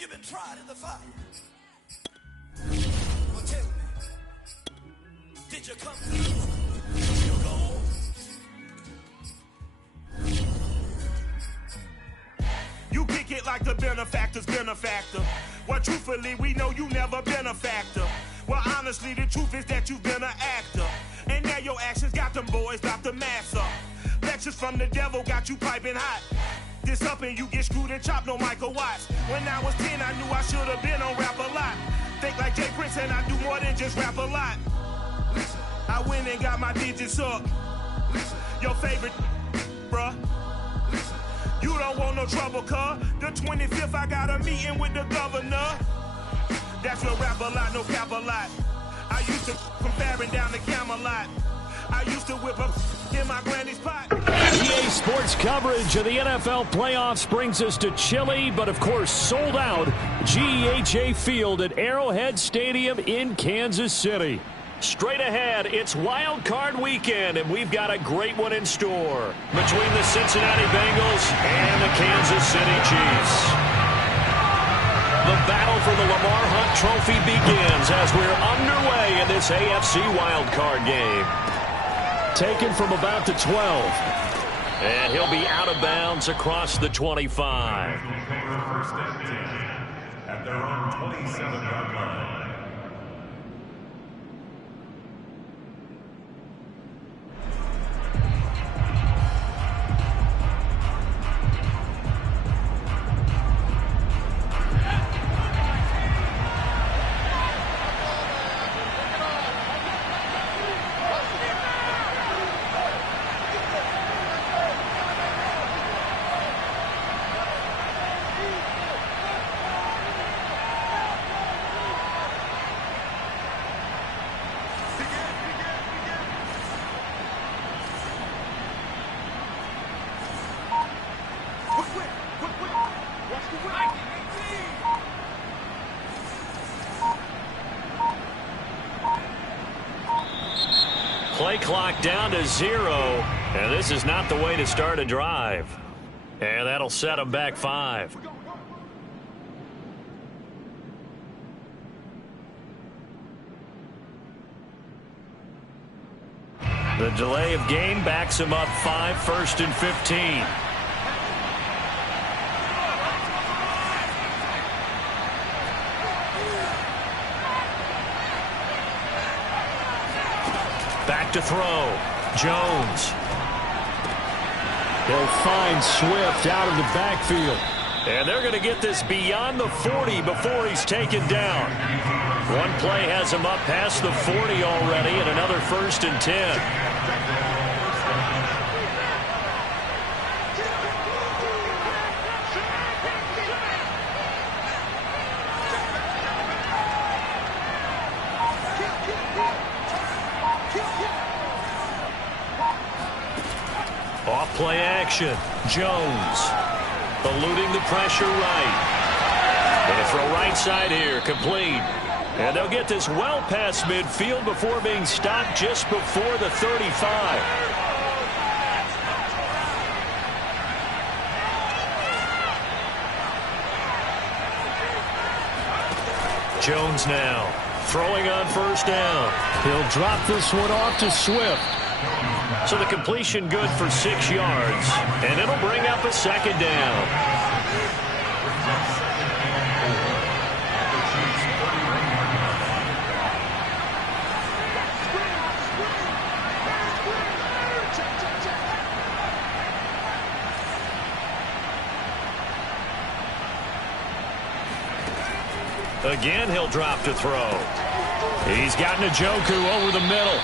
You've been tried in the fire. Well, tell me, did you come through your goal? You kick it like the benefactor's benefactor. Well, truthfully, we know you never been a factor. Well, honestly, the truth is that you've been an actor. And now your actions got them boys about to mass up. Lectures from the devil got you piping hot. This up and you get screwed and chopped, no Michael Watts. When I was 10, I knew I should have been on Rap a Lot. Think like Jay Prince and I do more than just rap a lot. Listen, I went and got my digits up. Listen, your favorite, bruh. Listen, you don't want no trouble, cuz. The 25th, I got a meeting with the governor. That's your Rap a Lot, no cap a lot. I used to from Farron down to Camelot. I used to whip up in my granny's pot. EA Sports coverage of the NFL playoffs brings us to chilly, but of course sold out GEHA Field at Arrowhead Stadium in Kansas City. Straight ahead, it's Wild Card Weekend, and we've got a great one in store between the Cincinnati Bengals and the Kansas City Chiefs. The battle for the Lamar Hunt Trophy begins as we're underway in this AFC Wild Card game. Taken from about the 12. And he'll be out of bounds across the 25. First and 10 at their own 27-yard line. Play clock down to 0, and this is not the way to start a drive. And that'll set them back 5. The delay of game backs him up 5, 1st and 15. Back to throw. Jones. He'll find Swift out of the backfield. And they're going to get this beyond the 40 before he's taken down. One play has him up past the 40 already, and another 1st and 10. Off-play action. Jones eluding the pressure right. Going to throw right side here, complete. And they'll get this well past midfield before being stopped just before the 35. Jones now throwing on 1st down. He'll drop this one off to Swift. So the completion good for 6 yards, and it'll bring up a 2nd down. Again, he'll drop to throw. He's got Njoku over the middle.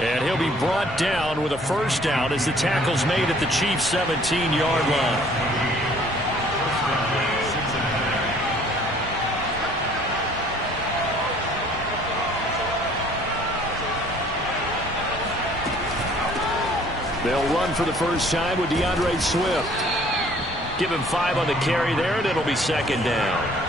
And he'll be brought down with a 1st down as the tackle's made at the Chiefs' 17-yard line. They'll run for the first time with DeAndre Swift. Give him 5 on the carry there, and it'll be 2nd down.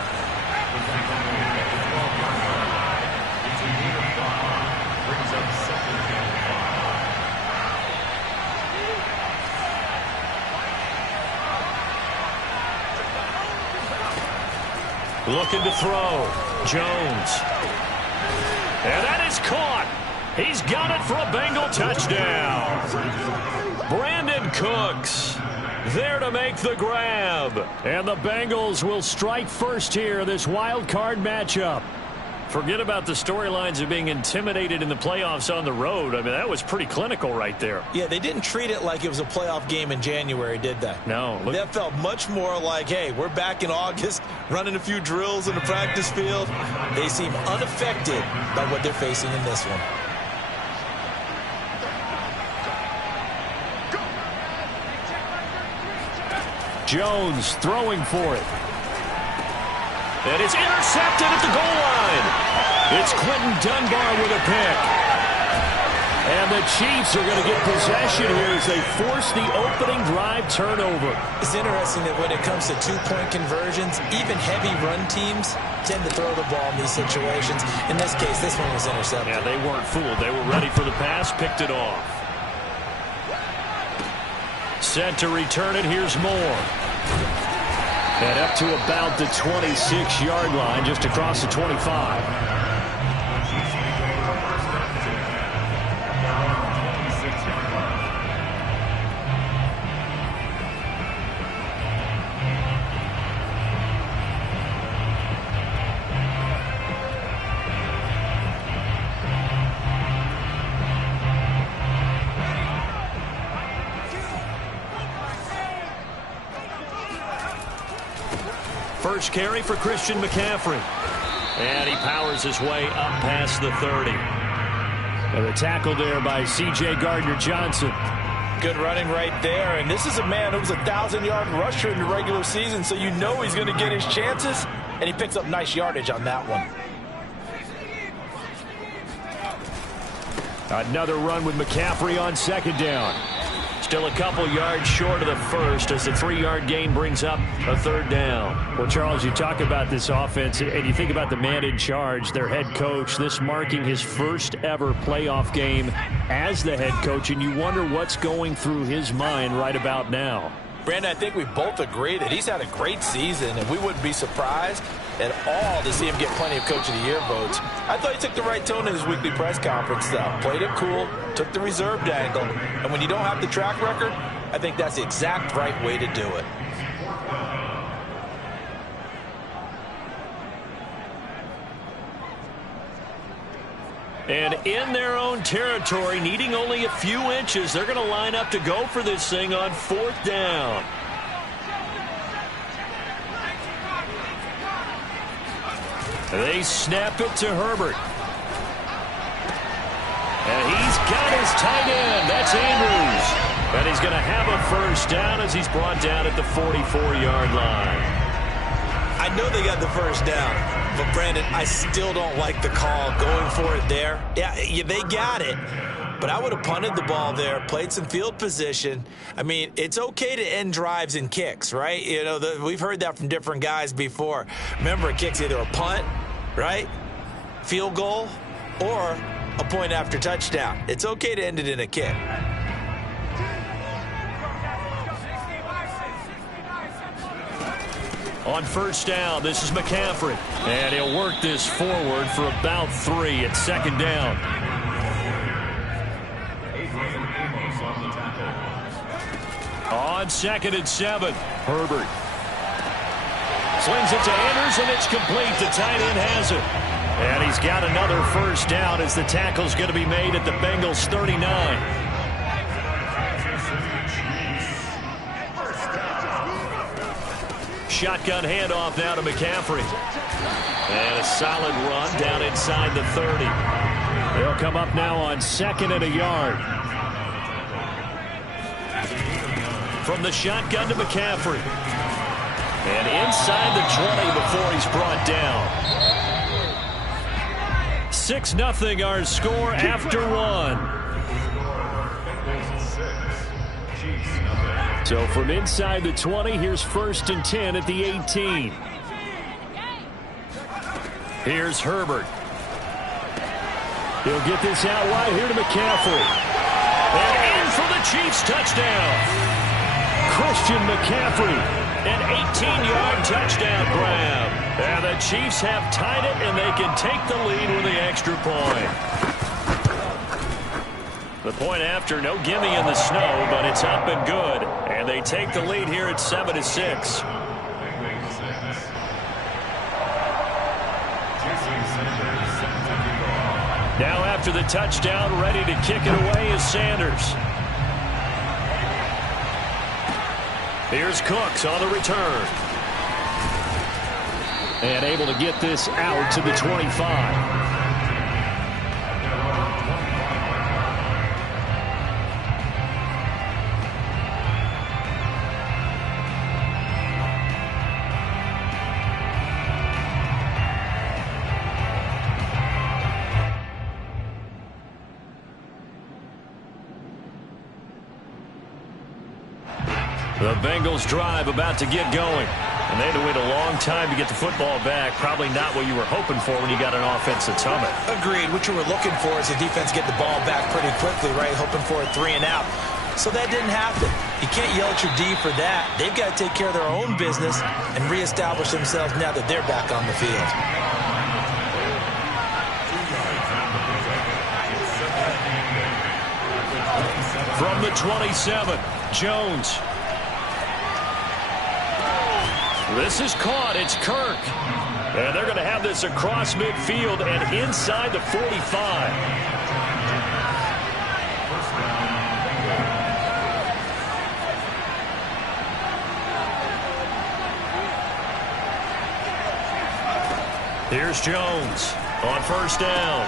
Looking to throw. Jones. And that is caught. He's got it for a Bengal touchdown. Brandon Cooks there to make the grab. And the Bengals will strike first here, this wild card matchup. Forget about the storylines of being intimidated in the playoffs on the road. I mean, that was pretty clinical right there. Yeah, they didn't treat it like it was a playoff game in January, did they? No. That felt much more like, hey, we're back in August, running a few drills in the practice field. They seem unaffected by what they're facing in this one. Jones throwing for it. And it's intercepted at the goal line. It's Quentin Dunbar with a pick. And the Chiefs are going to get possession here as they force the opening drive turnover. It's interesting that when it comes to two-point conversions, even heavy run teams tend to throw the ball in these situations. In this case, this one was intercepted. Yeah, they weren't fooled. They were ready for the pass, picked it off. Set to return it. Here's Moore. And up to about the 26-yard line, just across the 25. First carry for Christian McCaffrey. And he powers his way up past the 30. And the tackle there by C.J. Gardner-Johnson. Good running right there. And this is a man who was a 1,000-yard rusher in the regular season, so you know he's going to get his chances. And he picks up nice yardage on that one. Another run with McCaffrey on second down. Still a couple yards short of the first as the 3-yard gain brings up a third down. Well, Charles, you talk about this offense, and you think about the man in charge, their head coach, this marking his first ever playoff game as the head coach, and you wonder what's going through his mind right about now. Brandon, I think we both agree that he's had a great season, and we wouldn't be surprised at all to see him get plenty of Coach of the Year votes. I thought he took the right tone in his weekly press conference, though. Played it cool, took the reserved angle, and when you don't have the track record, I think that's the exact right way to do it. And in their own territory, needing only a few inches, they're going to line up to go for this thing on fourth down. They snap it to Herbert. And he's got his tight end. That's Andrews. And he's going to have a first down as he's brought down at the 44-yard line. I know they got the first down, but Brandon, I still don't like the call going for it there. Yeah, they got it, but I would have punted the ball there, played some field position. I mean, it's okay to end drives and kicks, right? You know, we've heard that from different guys before. Remember, a kick's either a punt, right, field goal, or a point after touchdown. It's okay to end it in a kick. On first down, this is McCaffrey. And he'll work this forward for about 3 at second down. On 2nd and 7, Herbert. Slings it to Andrews, and it's complete. The tight end has it. And he's got another first down as the tackle's going to be made at the Bengals 39. Shotgun handoff now to McCaffrey. And a solid run down inside the 30. They'll come up now on 2nd and a yard. From the shotgun to McCaffrey. And inside the 20 before he's brought down. 6-0 our score after 1. So from inside the 20, here's 1st and 10 at the 18. Here's Herbert. He'll get this out wide here to McCaffrey. And in for the Chiefs touchdown. Christian McCaffrey, an 18-yard touchdown grab. And the Chiefs have tied it, and they can take the lead with the extra point. The point after, no gimme in the snow, but it's up and good. And they take the lead here at 7-6. Now after the touchdown, ready to kick it away is Sanders. Here's Cooks on the return. And able to get this out to the 25. The Bengals drive about to get going. And they had to wait a long time to get the football back. Probably not what you were hoping for when you got an offense that's humming. Agreed. What you were looking for is the defense get the ball back pretty quickly, right? Hoping for a 3 and out. So that didn't happen. You can't yell at your D for that. They've got to take care of their own business and reestablish themselves now that they're back on the field. From the 27, Jones. This is caught. It's Kirk. And they're going to have this across midfield and inside the 45. Here's Jones on first down.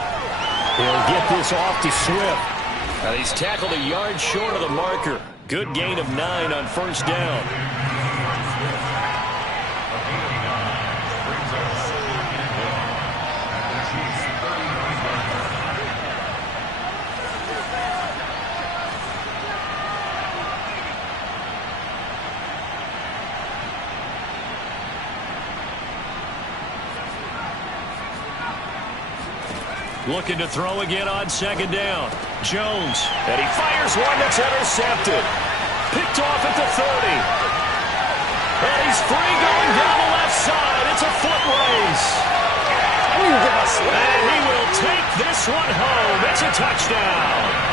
He'll get this off to Swift. And he's tackled a yard short of the marker. Good gain of 9 on first down. Looking to throw again on second down. Jones. And he fires one that's intercepted. Picked off at the 30. And he's free going down the left side. It's a foot race. And he will take this one home. It's a touchdown.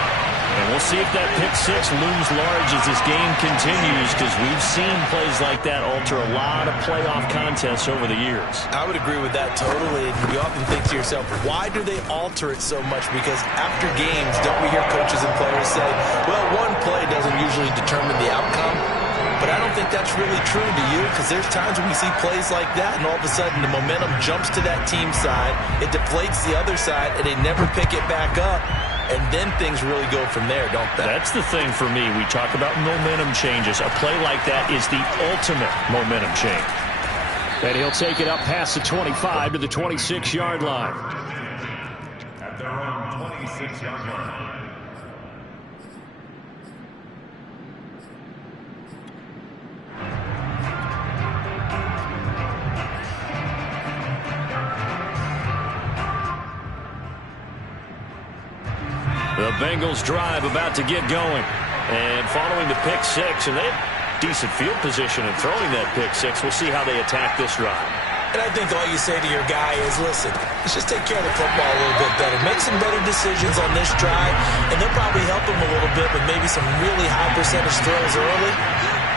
And we'll see if that pick six looms large as this game continues, because we've seen plays like that alter a lot of playoff contests over the years. I would agree with that totally. You often think to yourself, why do they alter it so much? Because after games, don't we hear coaches and players say, well, one play doesn't usually determine the outcome? But I don't think that's really true to you, because there's times when we see plays like that, and all of a sudden the momentum jumps to that team side, it deflates the other side, and they never pick it back up. And then things really go from there, don't they? That's the thing for me. We talk about momentum changes. A play like that is the ultimate momentum change. And he'll take it up past the 25 to the 26-yard line. At their own 26-yard line. The Bengals drive about to get going. And following the pick six, and they have decent field position in throwing that pick six. We'll see how they attack this drive. And I think all you say to your guy is, listen, let's just take care of the football a little bit better. Make some better decisions on this drive, and they'll probably help him a little bit with maybe some really high percentage throws early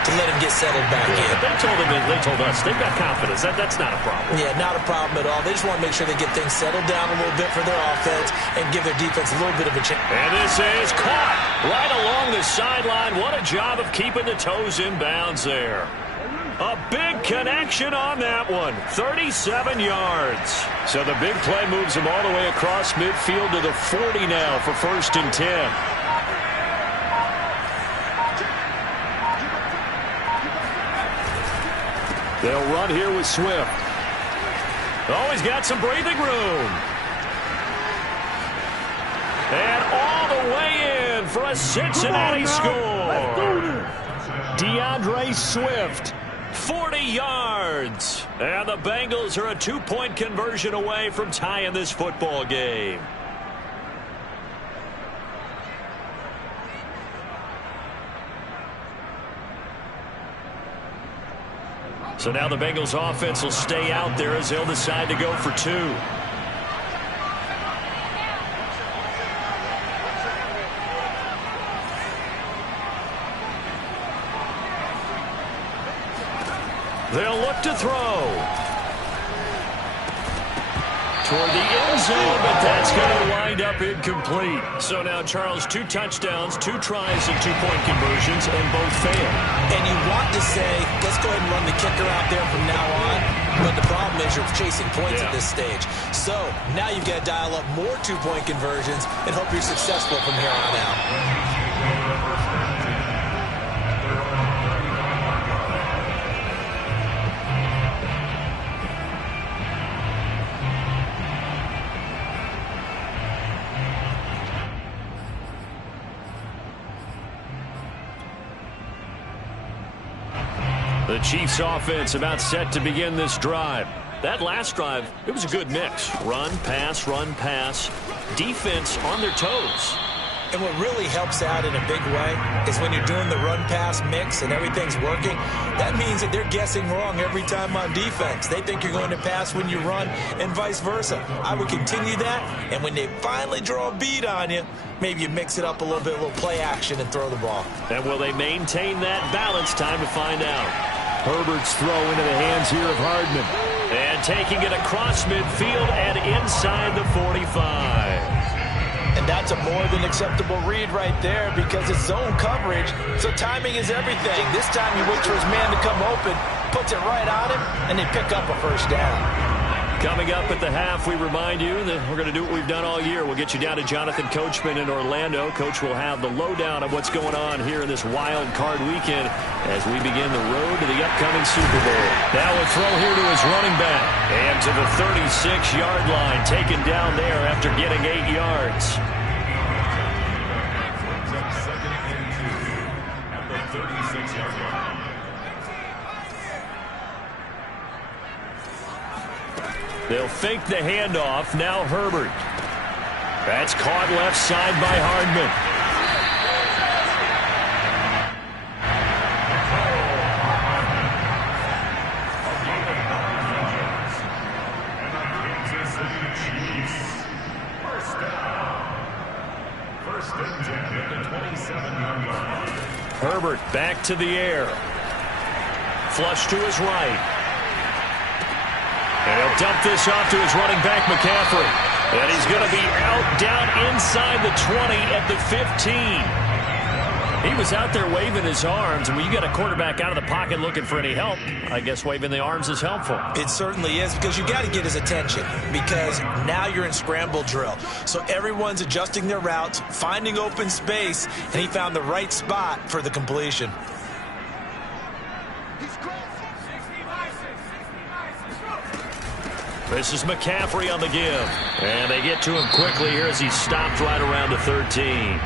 to let him get settled back in. They told us they've got confidence. That's not a problem. Yeah, not a problem at all. They just want to make sure they get things settled down a little bit for their offense and give their defense a little bit of a chance. And this is caught right along the sideline. What a job of keeping the toes in bounds there. A big connection on that one. 37 yards. So the big play moves him all the way across midfield to the 40 now for 1st and 10. They'll run here with Swift. Oh, he's got some breathing room. And all the way in for a Cincinnati score. DeAndre Swift, 40 yards. And the Bengals are a 2-point conversion away from tying this football game. So now the Bengals offense will stay out there as they'll decide to go for 2. They'll look to throw. Toward the end zone, but that's going to wind up incomplete. So now, Charles, 2 touchdowns, 2 tries and 2-point conversions, and both fail. And you want to say, let's go ahead and run the kicker out there from now on. But the problem is you're chasing points at this stage. So now you've got to dial up more 2-point conversions and hope you're successful from here on out. The Chiefs offense about set to begin this drive. That last drive, it was a good mix. Run, pass, defense on their toes. And what really helps out in a big way is when you're doing the run-pass mix and everything's working, that means that they're guessing wrong every time on defense. They think you're going to pass when you run and vice versa. I would continue that, and when they finally draw a bead on you, maybe you mix it up a little bit, a little play action, and throw the ball. And will they maintain that balance? Time to find out. Herbert's throw into the hands here of Hardman. And taking it across midfield and inside the 45. And that's a more than acceptable read right there because it's zone coverage, so timing is everything. This time he waits for his man to come open, puts it right on him, and they pick up a first down. Coming up at the half, we remind you that we're going to do what we've done all year. We'll get you down to Jonathan Coachman in Orlando. Coach will have the lowdown of what's going on here in this wild card weekend as we begin the road to the upcoming Super Bowl. Now a throw here to his running back. And to the 36-yard line, taken down there after getting 8 yards. Second and 2 at the 36-yard line. They'll fake the handoff. Now Herbert. That's caught left side by Hardman. First and 10 at the 27-yard line. Herbert back to the air. Flush to his right. And he'll dump this off to his running back, McCaffrey. And he's going to be out down inside the 20 at the 15. He was out there waving his arms. And when you got a quarterback out of the pocket looking for any help, I guess waving the arms is helpful. It certainly is because you got to get his attention because now you're in scramble drill. So everyone's adjusting their routes, finding open space, and he found the right spot for the completion. This is McCaffrey on the give. And they get to him quickly here as he stopped right around the 13.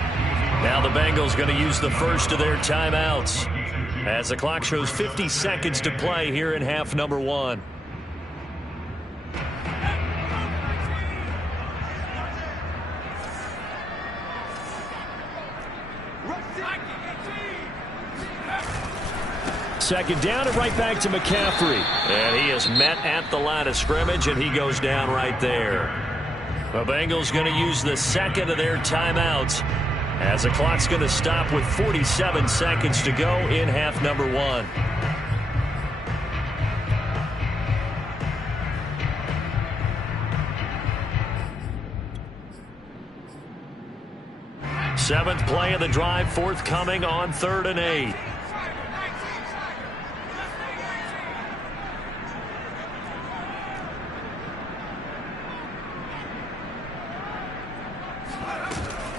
Now the Bengals going to use the first of their timeouts as the clock shows 50 seconds to play here in half number 1. Second down and right back to McCaffrey. And he is met at the line of scrimmage, and he goes down right there. The Bengals going to use the second of their timeouts as the clock's going to stop with 47 seconds to go in half number 1. Seventh play of the drive forthcoming on 3rd and 8.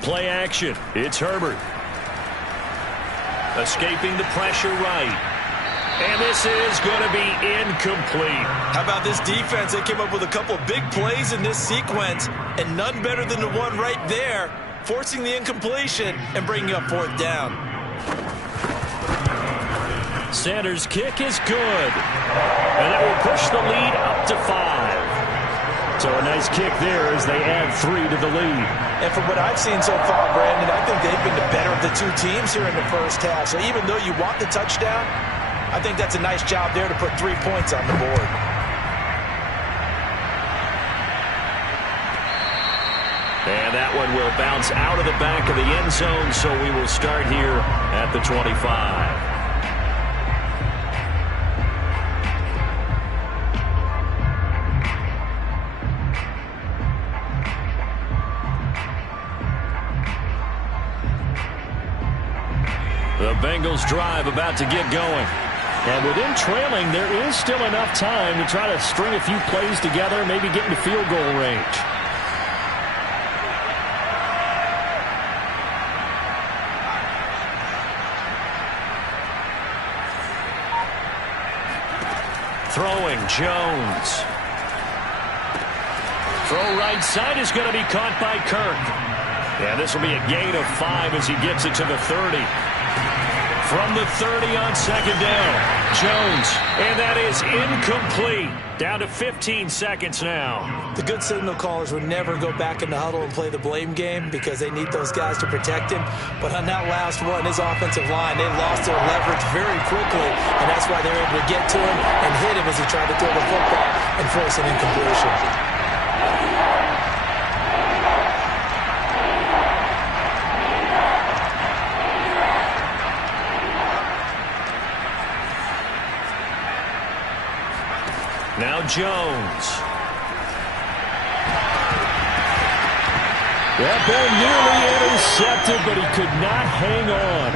Play action. It's Herbert. Escaping the pressure right. And this is going to be incomplete. How about this defense? They came up with a couple of big plays in this sequence, and none better than the one right there, forcing the incompletion and bringing up 4th down. Sanders' kick is good. And that will push the lead up to 5. So a nice kick there as they add 3 to the lead. And from what I've seen so far, Brandon, I think they've been the better of the two teams here in the first half. So even though you want the touchdown, I think that's a nice job there to put 3 points on the board. And that one will bounce out of the back of the end zone, so we will start here at the 25. The Bengals drive about to get going. And with them trailing, there is still enough time to try to string a few plays together, maybe get into field goal range. Throwing, Jones. Throw right side is going to be caught by Kirk. Yeah, this will be a gain of 5 as he gets it to the 30. From the 30 on second down, Jones, and that is incomplete. Down to 15 seconds now. The good signal callers would never go back in the huddle and play the blame game because they need those guys to protect him. But on that last one, his offensive line, they lost their leverage very quickly, and that's why they were able to get to him and hit him as he tried to throw the football and force an incompletion. Now Jones. That ball nearly intercepted, but he could not hang on.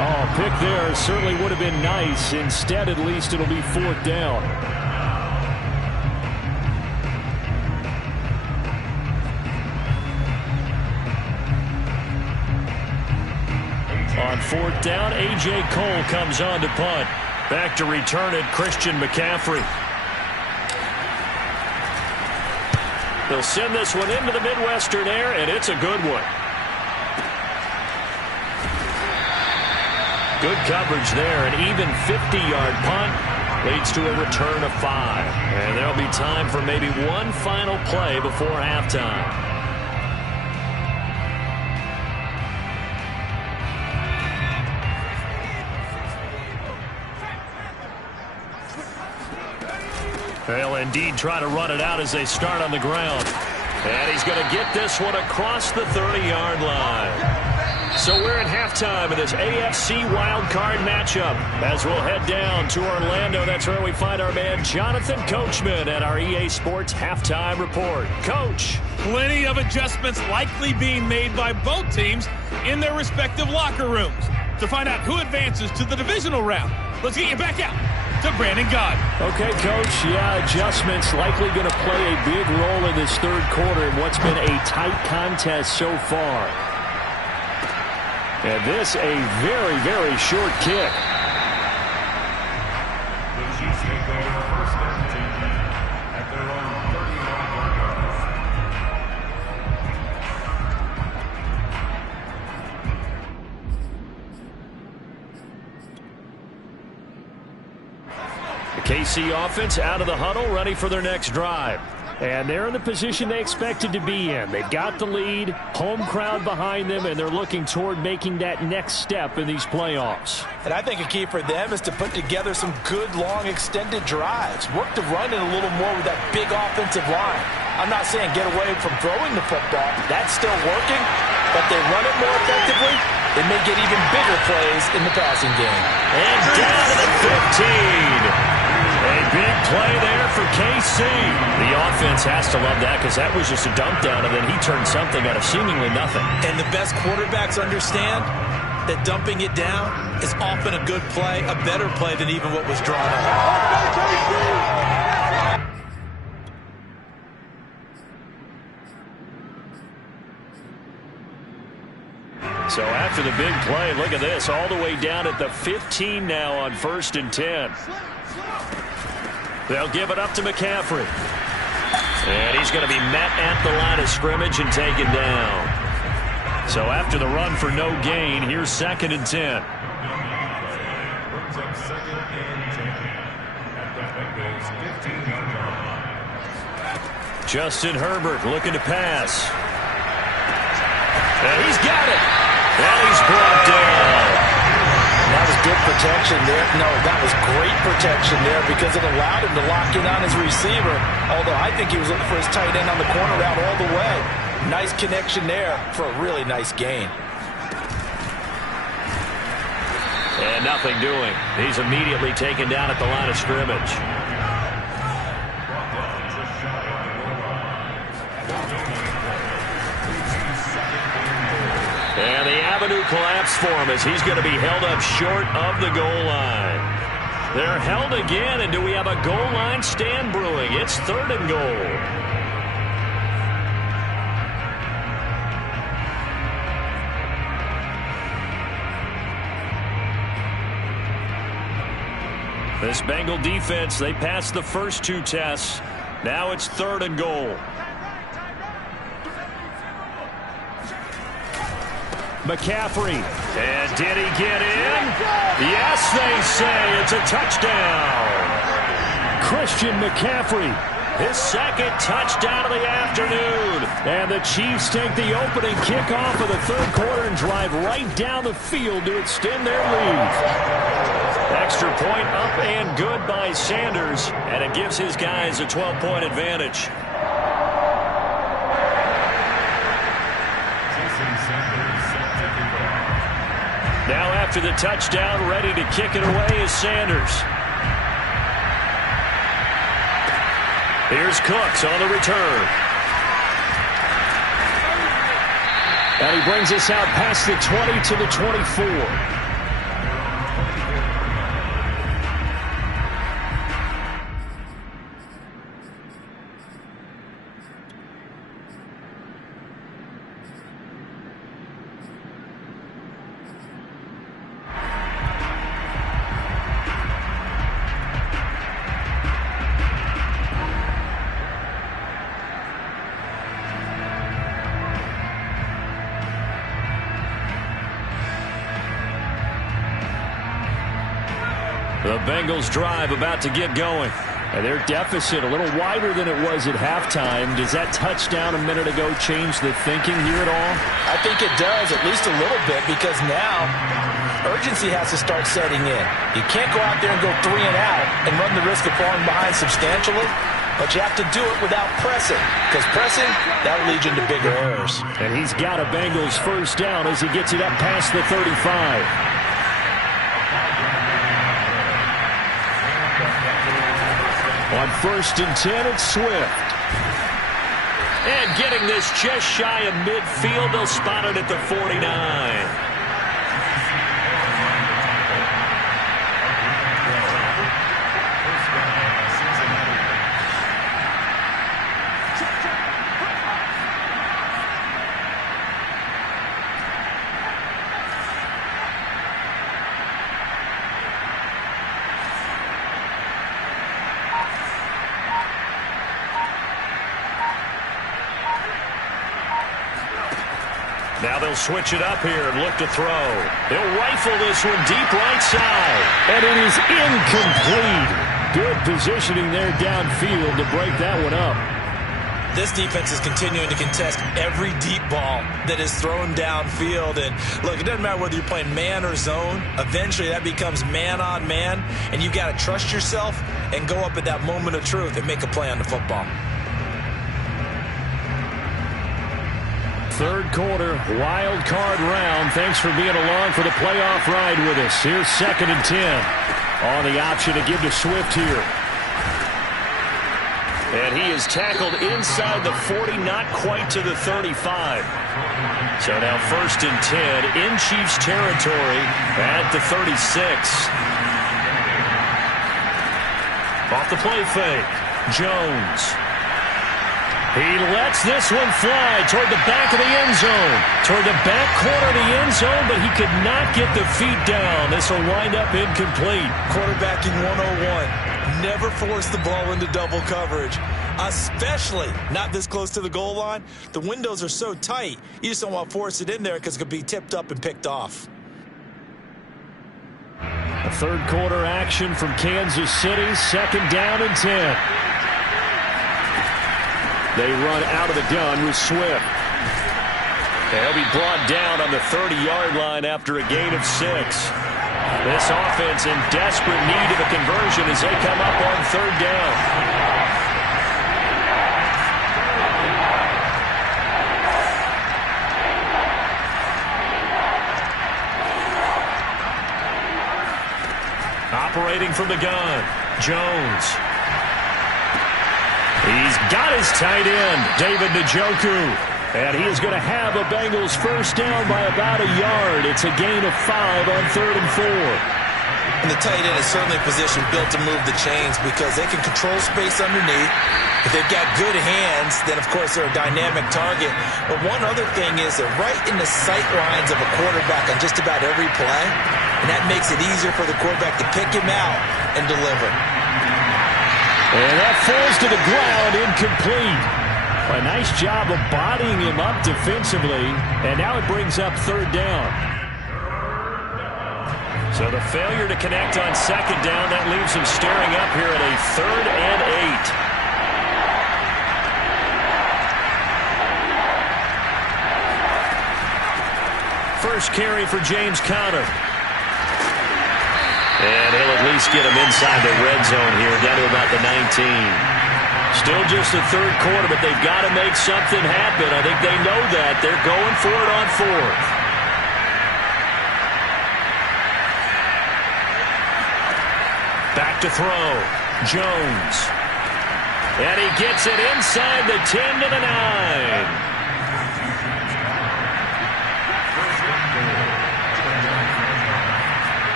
Oh, pick there certainly would have been nice. Instead, at least it'll be 4th down. On 4th down, A.J. Cole comes on to punt. Back to return it, Christian McCaffrey. They'll send this one into the Midwestern air, and it's a good one. Good coverage there. An even 50-yard punt leads to a return of 5. And there'll be time for maybe one final play before halftime. They'll indeed try to run it out as they start on the ground. And he's going to get this one across the 30-yard line. So we're at halftime of this AFC wildcard matchup as we'll head down to Orlando. That's where we find our man Jonathan Coachman at our EA Sports Halftime Report. Coach. Plenty of adjustments likely being made by both teams in their respective locker rooms. To find out who advances to the divisional round, let's get you back out to Brandon Gaud. Okay, Coach. Yeah, adjustments likely going to play a big role in this third quarter in what's been a tight contest so far. And this a very, very short kick. The Chiefs take over first and 10 at their own 30-yard line. The KC offense out of the huddle, ready for their next drive. And they're in the position they expected to be in. They've got the lead, home crowd behind them, and they're looking toward making that next step in these playoffs. And I think a key for them is to put together some good, long, extended drives. Work the run in a little more with that big offensive line. I'm not saying get away from throwing the football. That's still working, but they run it more effectively. They may get even bigger plays in the passing game. And down to the 15. A big play there for KC. The offense has to love that because that was just a dump down, and then he turned something out of seemingly nothing. And the best quarterbacks understand that dumping it down is often a good play, a better play than even what was drawn up. So after the big play, look at this, all the way down at the 15 now on 1st and 10. They'll give it up to McCaffrey. And he's going to be met at the line of scrimmage and taken down. So after the run for no gain, here's 2nd and 10. Brings up 2nd and 10 at the Bengals 15-yard line. Justin Herbert looking to pass. And he's got it. And he's brought down. That was good protection there. No, that was great protection there because it allowed him to lock in on his receiver. Although I think he was looking for his tight end on the corner route all the way. Nice connection there for a really nice gain. And nothing doing. He's immediately taken down at the line of scrimmage. And the avenue collapsed for him as he's going to be held up short of the goal line. They're held again, and do we have a goal line stand brewing? It's 3rd and goal. This Bengal defense, they passed the first 2 tests. Now it's 3rd and goal. McCaffrey. And did he get in? Yes, they say it's a touchdown. Christian McCaffrey, his 2nd touchdown of the afternoon. And the Chiefs take the opening kickoff of the 3rd quarter and drive right down the field to extend their lead. Extra point up and good by Sanders, and it gives his guys a 12-point advantage. Now after the touchdown, ready to kick it away is Sanders. Here's Cooks on the return. And he brings us out past the 20 to the 24. The Bengals drive about to get going. And their deficit a little wider than it was at halftime. Does that touchdown a minute ago change the thinking here at all? I think it does, at least a little bit, because now urgency has to start setting in. You can't go out there and go 3 and out and run the risk of falling behind substantially, but you have to do it without pressing, because pressing, that'll lead you into bigger errors. And he's got a Bengals first down as he gets it up past the 35. On 1st and 10, it's Swift. And getting this just shy of midfield, they'll spot it at the 49. Now they'll switch it up here and look to throw. They'll rifle this one deep right side. And it is incomplete. Good positioning there downfield to break that one up. This defense is continuing to contest every deep ball that is thrown downfield. And look, it doesn't matter whether you're playing man or zone. Eventually that becomes man on man. And you've got to trust yourself and go up at that moment of truth and make a play on the football. 3rd quarter, wild card round. Thanks for being along for the playoff ride with us. Here's 2nd and 10 on the option to give to Swift here. And he is tackled inside the 40, not quite to the 35. So now 1st and 10 in Chiefs territory at the 36. Off the play fake, Jones. He lets this one fly toward the back of the end zone. Toward the back corner of the end zone, but he could not get the feet down. This will wind up incomplete. Quarterbacking 101. Never force the ball into double coverage, especially not this close to the goal line. The windows are so tight, you just don't want to force it in there because it could be tipped up and picked off. A 3rd quarter action from Kansas City. 2nd down and 10. They run out of the gun with Swift. And he'll be brought down on the 30-yard line after a gain of 6. This offense in desperate need of a conversion as they come up on third down. Operating from the gun, Jones. He's got his tight end, David Njoku. And he is going to have a Bengals first down by about a yard. It's a gain of 5 on 3rd and 4. And the tight end is certainly a position built to move the chains because they can control space underneath. If they've got good hands, then, of course, they're a dynamic target. But one other thing is they're right in the sight lines of a quarterback on just about every play. And that makes it easier for the quarterback to pick him out and deliver. And that falls to the ground, incomplete. A nice job of bodying him up defensively. And now it brings up third down. So the failure to connect on second down, that leaves him staring up here at a 3rd and 8. First carry for James Conner. And he'll at least get him inside the red zone here, down to about the 19. Still just the third quarter, but they've got to make something happen. I think they know that. They're going for it on 4th. Back to throw. Jones. And he gets it inside the 10 to the 9.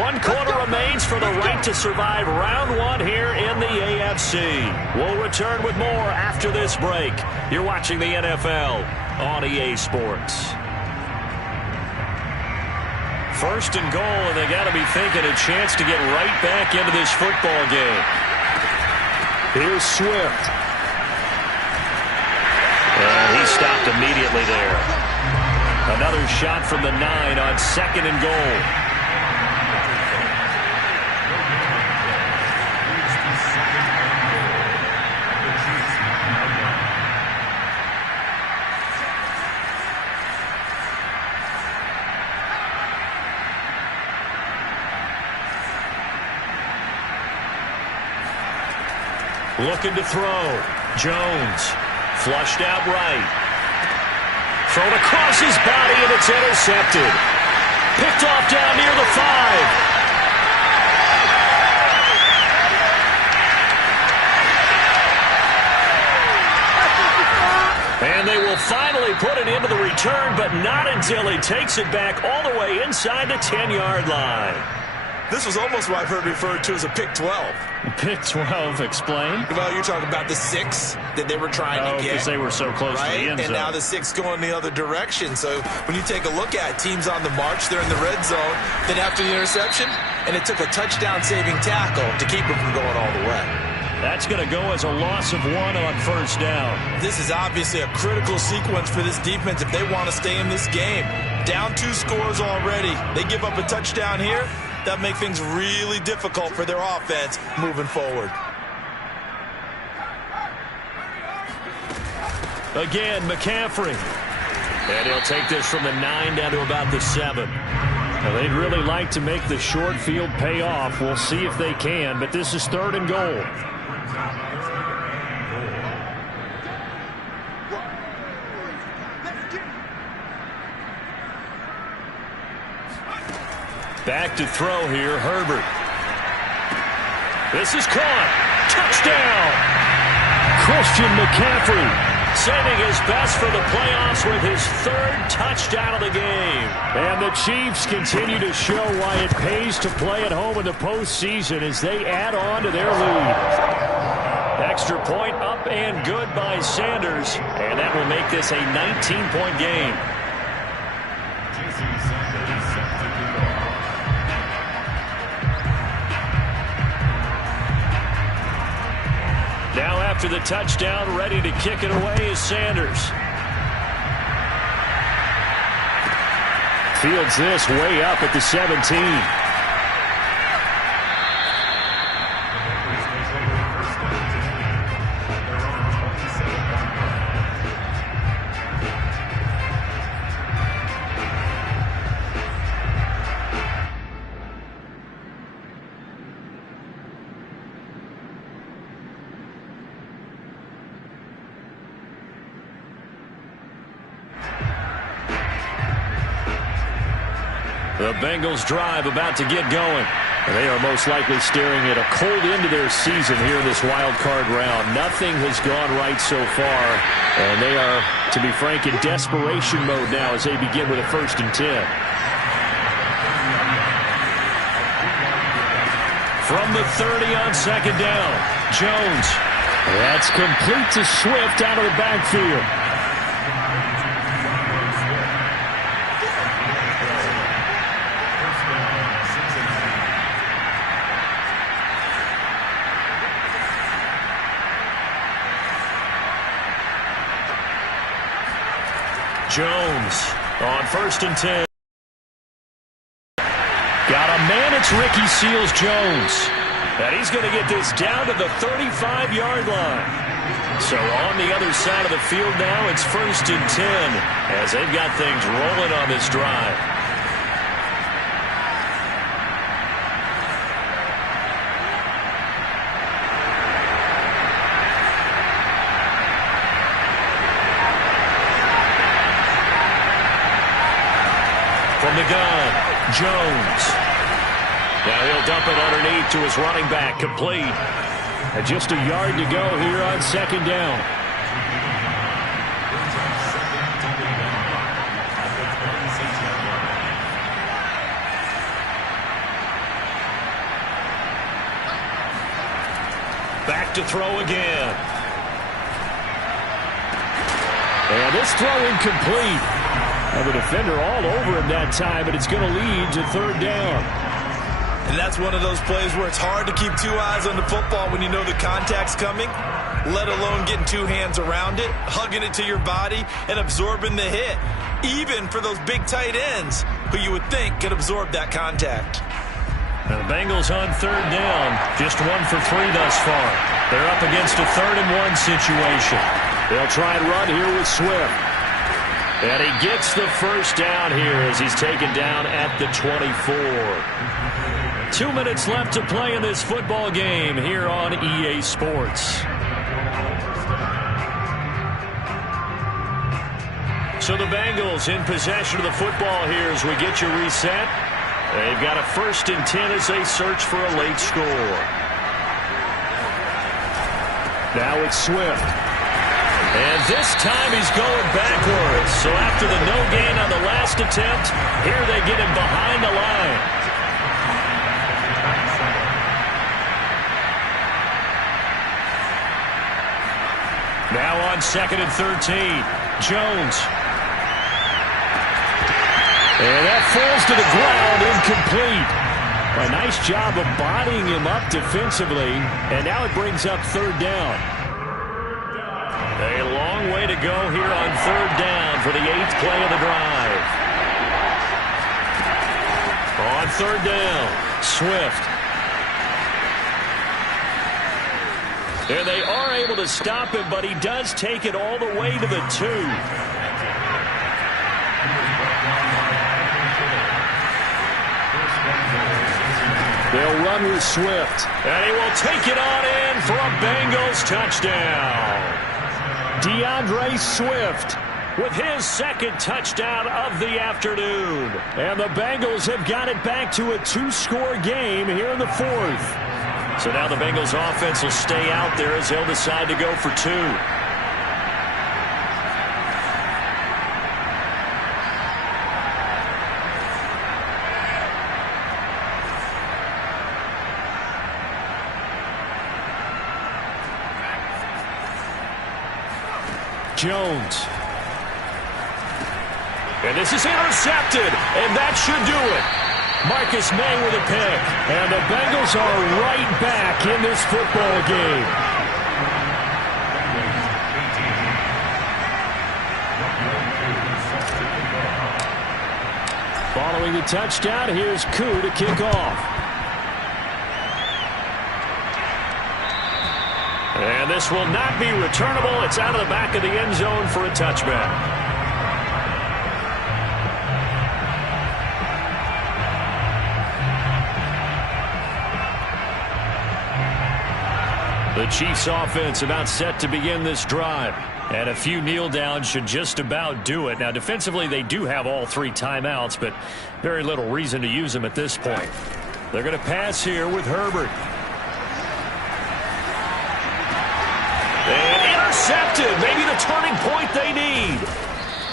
One quarter remains for the right to survive round 1 here in the AFC. We'll return with more after this break. You're watching the NFL on EA Sports. First and goal, and they got to be thinking a chance to get right back into this football game. Here's Swift. And he stopped immediately there. Another shot from the 9 on 2nd and goal. Looking to throw. Jones. Flushed out right. Thrown across his body, and it's intercepted. Picked off down near the 5. And they will finally put it into the return, but not until he takes it back all the way inside the 10-yard line. This was almost what I've heard referred to as a pick 12. Pick 12, explain. Well, you're talking about the 6 that they were trying to get. Because they were so close to the end zone. And now the 6 going the other direction. So when you take a look at teams on the march, they're in the red zone. Then after the interception, and it took a touchdown-saving tackle to keep them from going all the way. That's going to go as a loss of 1 on first down. This is obviously a critical sequence for this defense if they want to stay in this game. Down 2 scores already. They give up a touchdown here. That make things really difficult for their offense moving forward. Again, McCaffrey. And he'll take this from the 9 down to about the 7. Now, they'd really like to make the short field pay off. We'll see if they can, but this is 3rd and goal. Back to throw here, Herbert. This is caught. Touchdown! Christian McCaffrey saving his best for the playoffs with his 3rd touchdown of the game. And the Chiefs continue to show why it pays to play at home in the postseason as they add on to their lead. Extra point up and good by Sanders, and that will make this a 19-point game. Now after the touchdown, ready to kick it away is Sanders. Fields this way up at the 17. The Bengals drive about to get going. They are most likely staring at a cold end to their season here in this wild card round. Nothing has gone right so far, and they are, to be frank, in desperation mode now as they begin with a 1st and 10. From the 30 on 2nd down, Jones. That's complete to Swift out of the backfield. Jones on 1st and 10. Got a man, it's Ricky Seals-Jones. And he's going to get this down to the 35-yard line. So on the other side of the field now, it's 1st and 10 as they've got things rolling on this drive. From the gun, Jones. Now he'll dump it underneath to his running back, complete. And just a yard to go here on 2nd down. Back to throw again. And this throw incomplete. The defender all over him that time, but it's going to lead to 3rd down. And that's one of those plays where it's hard to keep 2 eyes on the football when you know the contact's coming, let alone getting 2 hands around it, hugging it to your body, and absorbing the hit, even for those big tight ends who you would think could absorb that contact. Now the Bengals on 3rd down, just 1 for 3 thus far. They're up against a 3rd and 1 situation. They'll try and run here with Swift. And he gets the 1st down here as he's taken down at the 24. 2 minutes left to play in this football game here on EA Sports. So the Bengals in possession of the football here as we get you reset. They've got a 1st and 10 as they search for a late score. Now it's Swift. And this time he's going backwards. So after the no gain on the last attempt, here they get him behind the line. Now on 2nd and 13, Jones. And that falls to the ground, incomplete. A nice job of bodying him up defensively, and now it brings up 3rd down. A long way to go here on 3rd down for the 8th play of the drive. On 3rd down, Swift. And they are able to stop him, but he does take it all the way to the 2. They'll run with Swift. And he will take it on in for a Bengals touchdown. DeAndre Swift with his 2nd touchdown of the afternoon. And the Bengals have got it back to a 2-score game here in the 4th. So now the Bengals offense will stay out there as they'll decide to go for 2. Jones. And this is intercepted, and that should do it. Marcus May with a pick, and the Bengals are right back in this football game. Following the touchdown, here's Koo to kick off. And this will not be returnable. It's out of the back of the end zone for a touchback. The Chiefs offense about set to begin this drive. And a few kneel downs should just about do it. Now, defensively, they do have all 3 timeouts, but very little reason to use them at this point. They're going to pass here with Herbert. And intercepted. Maybe the turning point they need.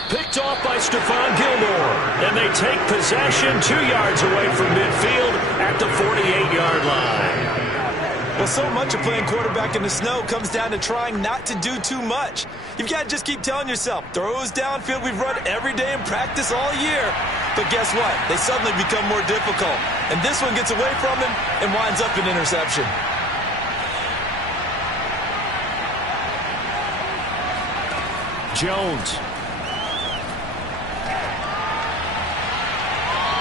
Picked off by Stephon Gilmore. And they take possession 2 yards away from midfield at the 48-yard line. Well, so much of playing quarterback in the snow comes down to trying not to do too much. You've got to just keep telling yourself, throws downfield we've run every day in practice all year. But guess what? They suddenly become more difficult. And this one gets away from him and winds up an interception. Jones.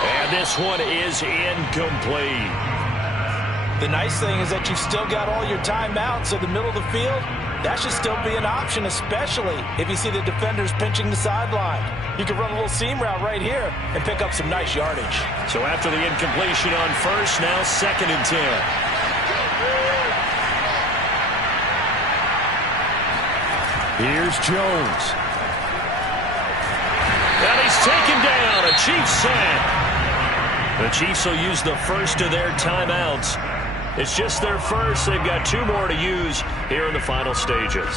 And this one is incomplete. The nice thing is that you've still got all your timeouts, so the middle of the field, that should still be an option, especially if you see the defenders pinching the sideline. You can run a little seam route right here and pick up some nice yardage. So after the incompletion on first, now 2nd and 10. Here's Jones. And he's taken down. A Chiefs sack. The Chiefs will use the first of their timeouts. It's just their first. They've got 2 more to use here in the final stages.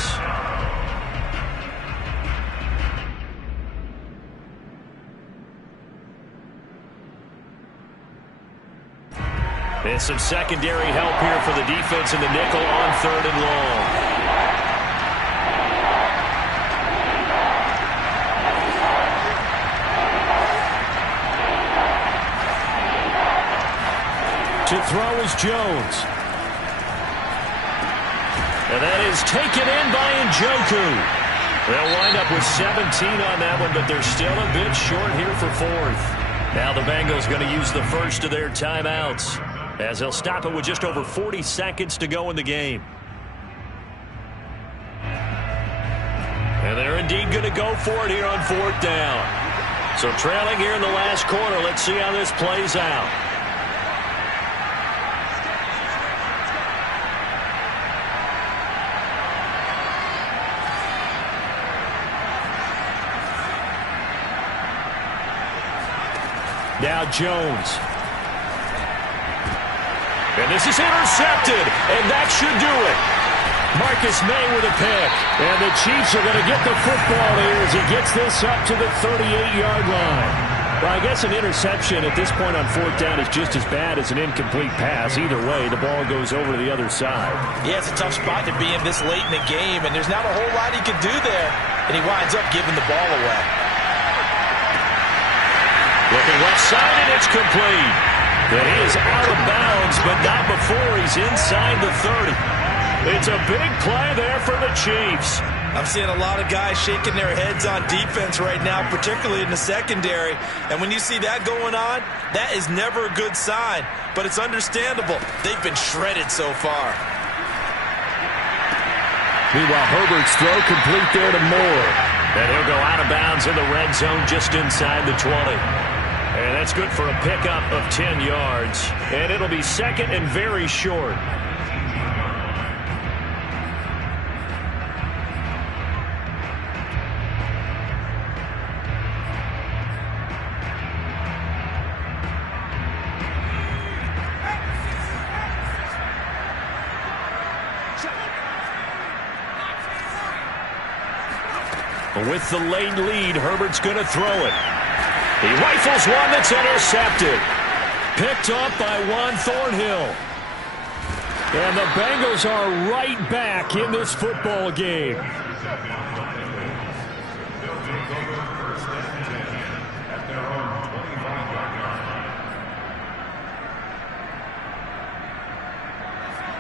And some secondary help here for the defense in the nickel on 3rd and long. To throw is Jones. And that is taken in by Njoku. They'll wind up with 17 on that one, but they're still a bit short here for 4th. Now the Bengals going to use the first of their timeouts, as they'll stop it with just over 40 seconds to go in the game. And they're indeed going to go for it here on 4th down. So trailing here in the last quarter, let's see how this plays out. Now Jones. And this is intercepted, and that should do it. Marcus May with a pick. And the Chiefs are going to get the football here as he gets this up to the 38-yard line. Well, I guess an interception at this point on 4th down is just as bad as an incomplete pass. Either way, the ball goes over to the other side. Yeah, it's a tough spot to be in this late in the game, and there's not a whole lot he could do there. And he winds up giving the ball away. Looking left side, and it's complete. But he is out of bounds, but not before he's inside the 30. It's a big play there for the Chiefs. I'm seeing a lot of guys shaking their heads on defense right now, particularly in the secondary. And when you see that going on, that is never a good sign. But it's understandable. They've been shredded so far. Meanwhile, Herbert's throw complete there to Moore. And he'll go out of bounds in the red zone just inside the 20. And that's good for a pickup of 10 yards. And it'll be 2nd and very short. With the late lead, Herbert's going to throw it. He rifles one that's intercepted. Picked up by Juan Thornhill. And the Bengals are right back in this football game.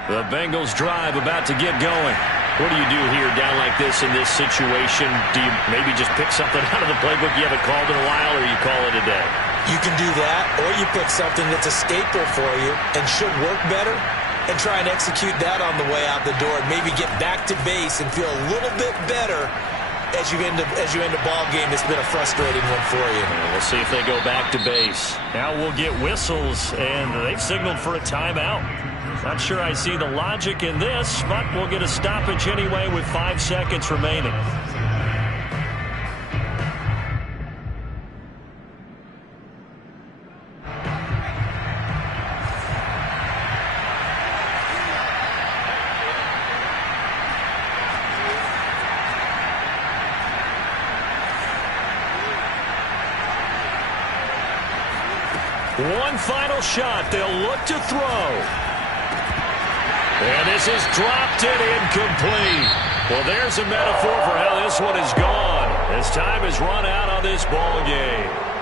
The Bengals drive about to get going. What do you do here down like this in this situation? Do you maybe just pick something out of the playbook you haven't called in a while, or you call it a day? You can do that, or you pick something that's a staple for you and should work better and try and execute that on the way out the door and maybe get back to base and feel a little bit better as you end a ball game that's been a frustrating one for you. We'll see if they go back to base. Now we'll get whistles, and they've signaled for a timeout. Not sure I see the logic in this, but we'll get a stoppage anyway with 5 seconds remaining. One final shot. They'll look to throw. And this is dropped and incomplete. Well, there's a metaphor for how this one is gone, as time has run out on this ball game.